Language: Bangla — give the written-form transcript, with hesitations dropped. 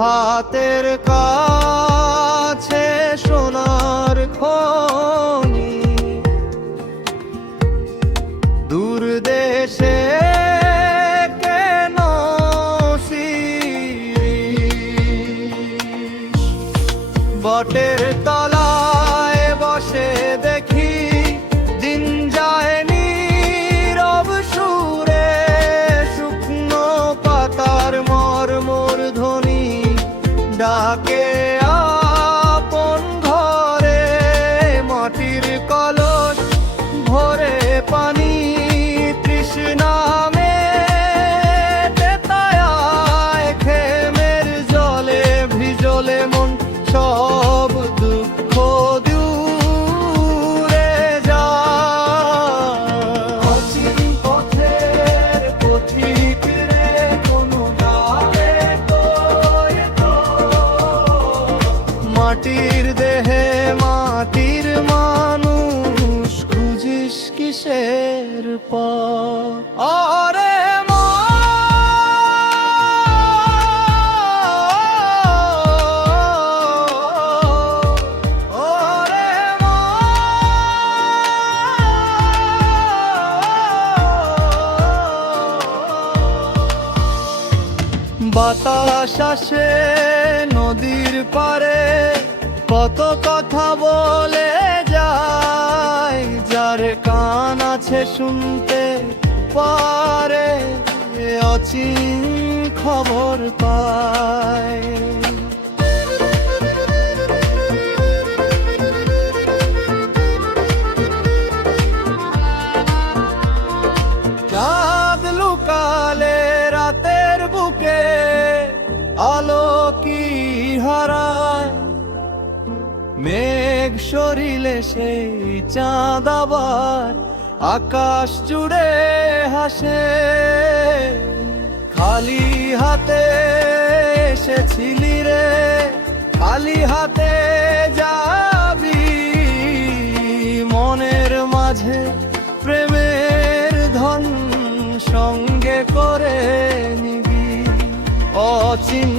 হাতের কাছে সোনার খনি, দূর দেশে কেন শিরিষ। বটের তলায় বসে দেখি দিন যায় নীরব সুরে, শুকনো পাতার মর্মর ধ্বনি ডাকে আপন ঘরে। মাটির কলস ভরে পানি তৃষ্ণা মেটায়, খেমের জলে ভিজলে মন সব দুঃখ দূরে যায়। অচিন পথের পথিক রে কোনো গালে তোয় তো, মাটির দেহে মাটির মানুষ খুঁজিস কিসের পর? আরে বাতাস আসে নদীর পারে, কত কথা বলে যায়, যার কান আছে শুনতে পারে, অচিন খবর পায়। চাঁদ লুকালে রাতের বুকে আলো কি হারায়, মেঘ সরিলে সেই চাঁদ আবার আকাশ জুড়ে হাসে। খালি হাতে এসেছিলি রে, খালি হাতে যাবি, মনের মাঝে প্রেমের ধন সঙ্গে করে নিবি। অচিন